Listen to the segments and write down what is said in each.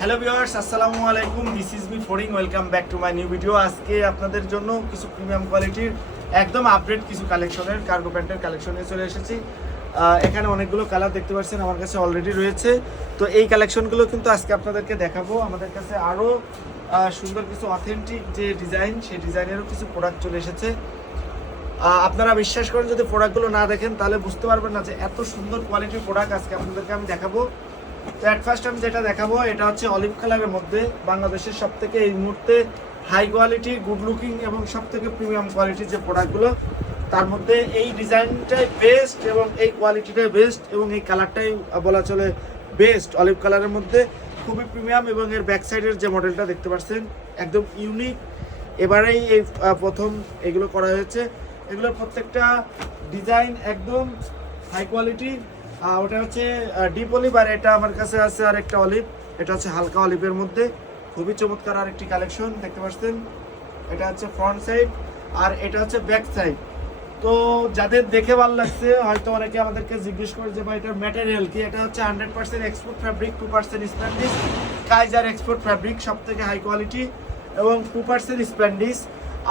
Hello viewers আসসালামু আলাইকুম this is me foreign welcome back to my new video আজকে আপনাদের জন্য কিছু প্রিমিয়াম কোয়ালিটির একদম আপডেট কিছু কালেকশনের কার্গো প্যান্টের কালেকশন নিয়ে চলে এসেছি। এখানে অনেকগুলো কালার দেখতে পাচ্ছেন, আমার কাছে অলরেডি রয়েছে। তো এই কালেকশনগুলো কিন্তু আজকে আপনাদেরকে দেখাবো। আমাদের কাছে আরও সুন্দর কিছু অথেন্টিক যে ডিজাইন সেই ডিজাইনেরও কিছু প্রোডাক্ট চলে এসেছে। আপনারা বিশ্বাস করেন, যদি প্রোডাক্টগুলো না দেখেন, তাহলে বুঝতে পারবেন না যে এত সুন্দর কোয়ালিটির প্রোডাক্ট আজকে আপনাদেরকে আমি দেখাবো। তো অ্যাট ফার্স্ট আমি যেটা দেখাবো, এটা হচ্ছে অলিভ কালারের মধ্যে বাংলাদেশের সব থেকে এই মুহূর্তে হাই কোয়ালিটি গুড লুকিং এবং সব থেকে প্রিমিয়াম কোয়ালিটির যে প্রোডাক্টগুলো তার মধ্যে এই ডিজাইনটাই বেস্ট এবং এই কোয়ালিটিটাই বেস্ট এবং এই কালারটাই বলা চলে বেস্ট অলিভ কালারের মধ্যে। খুবই প্রিমিয়াম এবং এর ব্যাক সাইডের যে মডেলটা দেখতে পাচ্ছেন, একদম ইউনিক এবারেই এই প্রথম এগুলো করা হয়েছে। এগুলোর প্রত্যেকটা ডিজাইন একদম হাই কোয়ালিটি ওটা হচ্ছে ডিপ অলিভ আর এটা আমার কাছে আছে আর একটা অলিভ এটা হচ্ছে হালকা অলিভের মধ্যে। খুবই চমৎকার আর একটি কালেকশন দেখতে পাচ্ছেন? এটা হচ্ছে ফ্রন্ট সাইড আর এটা হচ্ছে ব্যাক সাইড তো যাদের দেখে ভালো লাগছে, হয়তো অনেকে আমাদেরকে জিজ্ঞেস করে যে, ভাই, এটার ম্যাটেরিয়াল কি? এটা হচ্ছে hundred percent export fabric two percent spandex Kaiser export fabric সব থেকে হাই কোয়ালিটি এবং টু পার্সেন্ট স্প্যান্ডিস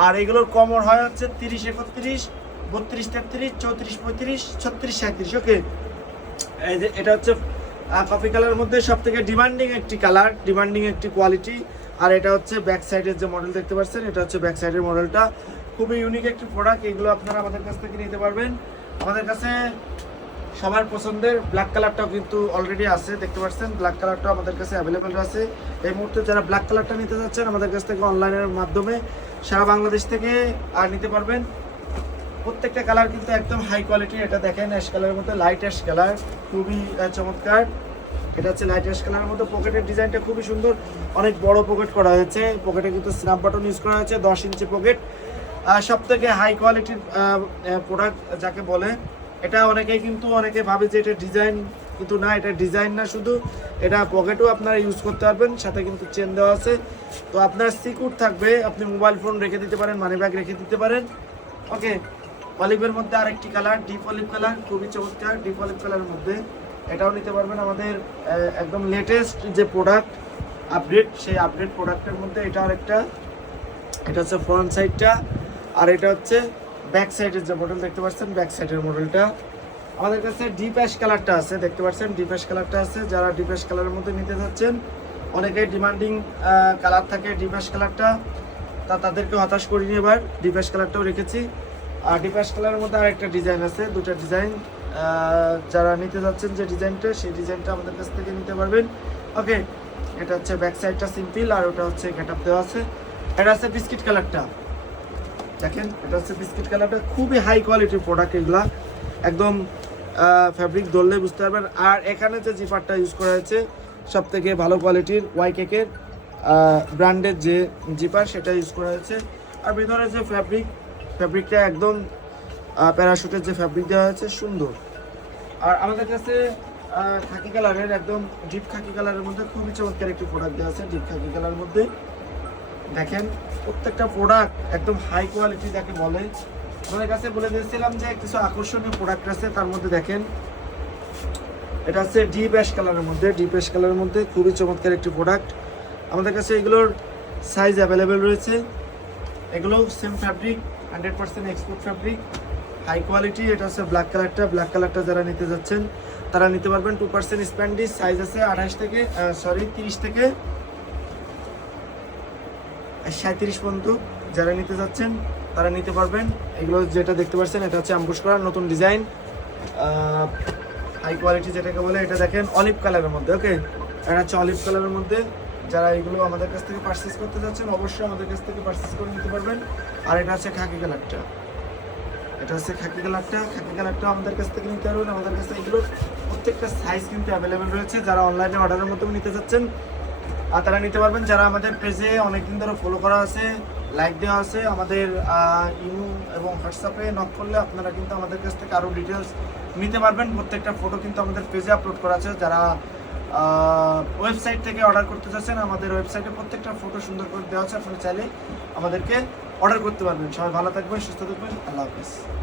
আর এগুলোর কমর হয় হচ্ছে তিরিশ, একত্রিশ, বত্রিশ, তেত্রিশ, চৌত্রিশ, পঁয়ত্রিশ, ছত্রিশ সাঁত্রিশ ওকে এই যে এটা হচ্ছে কফি কালারের মধ্যে সব থেকে ডিমান্ডিং একটি কালার ডিমান্ডিং একটি কোয়ালিটি আর এটা হচ্ছে ব্যাক সাইডের যে মডেল দেখতে পাচ্ছেন, এটা হচ্ছে ব্যাক সাইডের মডেলটা খুবই ইউনিক একটি প্রোডাক্ট এগুলো আপনারা আমাদের কাছ থেকে নিতে পারবেন। আমাদের কাছে সবার পছন্দের ব্ল্যাক কালারটাও কিন্তু অলরেডি আছে, দেখতে পাচ্ছেন? ব্ল্যাক কালারটাও আমাদের কাছে অ্যাভেলেবেল আছে। এই মুহূর্তে যারা ব্ল্যাক কালারটা নিতে যাচ্ছেন আমাদের কাছ থেকে অনলাইনের মাধ্যমে সারা বাংলাদেশ থেকে আর নিতে পারবেন। প্রত্যেকটা কালার কিন্তু একদম হাই কোয়ালিটি এটা দেখেন অ্যাশ কালারের মধ্যে লাইট অ্যাশ কালার খুবই চমৎকার। এটা হচ্ছে লাইট অ্যাশ কালারের মধ্যে পকেটের ডিজাইনটা খুবই সুন্দর। অনেক বড় পকেট করা হয়েছে। পকেটে কিন্তু স্ন্যাপ বাটন ইউজ করা হয়েছে, দশ ইঞ্চি পকেট আর সব থেকে হাই কোয়ালিটির প্রোডাক্ট যাকে বলে, এটা অনেকেই কিন্তু, অনেকে ভাবে যে এটা ডিজাইন কিন্তু না, এটা ডিজাইন না শুধু। এটা পকেটও আপনারা ইউজ করতে পারবেন, সাথে কিন্তু চেন দেওয়া আছে। তো আপনার সিকিউর থাকবে, আপনি মোবাইল ফোন রেখে দিতে পারেন মানি ব্যাগ রেখে দিতে পারেন। ওকে অলিভের মধ্যে আরেকটি কালার, ডিপ অলিভ কালার, খুবই চমৎকার, ডিপ অলিভ কালারের মধ্যে। এটাও নিতে পারবেন আমাদের একদম লেটেস্ট যে প্রোডাক্ট আপডেট সেই আপডেট প্রোডাক্টের মধ্যে এটা আরেকটা। এটা হচ্ছে ফ্রন্ট সাইডটা আর এটা হচ্ছে ব্যাক সাইডের যে মডেল দেখতে পাচ্ছেন ব্যাক সাইডের মডেলটা আমাদের কাছে ডিপ অ্যাশ কালারটা আছে, দেখতে পাচ্ছেন ডিপ অ্যাশ কালারটা আছে। যারা ডিপ অ্যাশ কালারের মধ্যে নিতে যাচ্ছেন, অনেকেই ডিমান্ডিং কালার থাকে ডিপ অ্যাশ কালারটা তা তাদেরকে হতাশ করিনি এবার ডিপ অ্যাশ কালারটাও রেখেছি। আর কালারের মধ্যে আরেকটা ডিজাইন আছে, দুটো ডিজাইন যারা নিতে যাচ্ছেন যে ডিজাইনটা সেই ডিজাইনটা আমাদের কাছ থেকে নিতে পারবেন। ওকে এটা হচ্ছে ব্যাক সাইডটা সিম্পল আর ওটা হচ্ছে গেট আপ দেওয়া আছে। এটা হচ্ছে বিস্কিট কালারটা দেখেন, এটা হচ্ছে বিস্কিট কালারটা খুবই হাই কোয়ালিটির প্রোডাক্ট এগুলা। একদম ফ্যাব্রিক ধরলে বুঝতে পারবেন। আর এখানে যে জিপারটা ইউজ করা হয়েছে সব থেকে ভালো কোয়ালিটির ওয়াই কেকের ব্র্যান্ডের যে জিপার সেটা ইউজ করা হয়েছে। আর ভিতরে যে ফ্যাব্রিক ফ্যাব্রিকটা একদম প্যারাশুটের যে ফ্যাব্রিক দেওয়া হয়েছে সুন্দর। আর আমাদের কাছে খাকি কালারের একদম ডিপ খাকি কালারের মধ্যে খুবই চমৎকার একটি প্রোডাক্ট দেওয়া আছে, ডিপ খাকি কালারের মধ্যে। দেখেন, প্রত্যেকটা প্রোডাক্ট একদম হাই কোয়ালিটি যাকে বলে। আমাদের কাছে বলে দিয়েছিলাম যে কিছু আকর্ষণীয় প্রোডাক্ট আছে, তার মধ্যে দেখেন, এটা হচ্ছে ডিপ অ্যাশ কালারের মধ্যে ডিপ অ্যাশ কালারের মধ্যে খুবই চমৎকার একটি প্রোডাক্ট আমাদের কাছে এগুলোর সাইজ অ্যাভেলেবেল রয়েছে। এগুলো same fabric hundred percent export fabric high quality এটা হচ্ছে ব্ল্যাক কালারটা ব্ল্যাক কালারটা যারা নিতে যাচ্ছেন, তারা নিতে পারবেন টু পার্সেন্ট স্প্যান্ডিস সাইজ আছে আঠাশ থেকে সরি তিরিশ থেকে সাঁত্রিশ পর্যন্ত যারা নিতে যাচ্ছেন, তারা নিতে পারবেন। এগুলো যেটা দেখতে পাচ্ছেন, এটা হচ্ছে আমবুশ করার নতুন ডিজাইন হাই কোয়ালিটি যেটাকে বলে, এটা দেখেন অলিভ কালারের মধ্যে ওকে এটা হচ্ছে অলিভ কালারের মধ্যে। যারা এগুলো আমাদের কাছ থেকে পারচেস করতে যাচ্ছেন, অবশ্যই আমাদের কাছ থেকে পারচেস করে নিতে পারবেন। আর এটা হচ্ছে খাকি কালারটা। এটা হচ্ছে খাকি কালারটা। খাকি কালারটা আমাদের কাছ থেকে নিতে পারবেন। আমাদের কাছে এগুলো প্রত্যেকটা সাইজ কিন্তু অ্যাভেলেবেল রয়েছে। যারা অনলাইনে অর্ডারের মাধ্যমে নিতে চাচ্ছেন আর তারা নিতে পারবেন। যারা আমাদের পেজে অনেকদিন ধরে ফলো করা আছে লাইক দেওয়া আছে, আমাদের ইমো এবং হোয়াটসঅ্যাপে নক করলে আপনারা কিন্তু আমাদের কাছ থেকে আরও ডিটেলস নিতে পারবেন। প্রত্যেকটা ফটো কিন্তু আমাদের পেজে আপলোড করা আছে। যারা ওয়েবসাইট থেকে অর্ডার করতে চাচ্ছেন, আমাদের ওয়েবসাইটে প্রত্যেকটা ফটো সুন্দর করে দেওয়া আছে আপনারা চাইলে আমাদেরকে অর্ডার করতে পারবেন। সবাই ভালো থাকবেন, সুস্থ থাকবেন, আল্লাহ হাফিজ।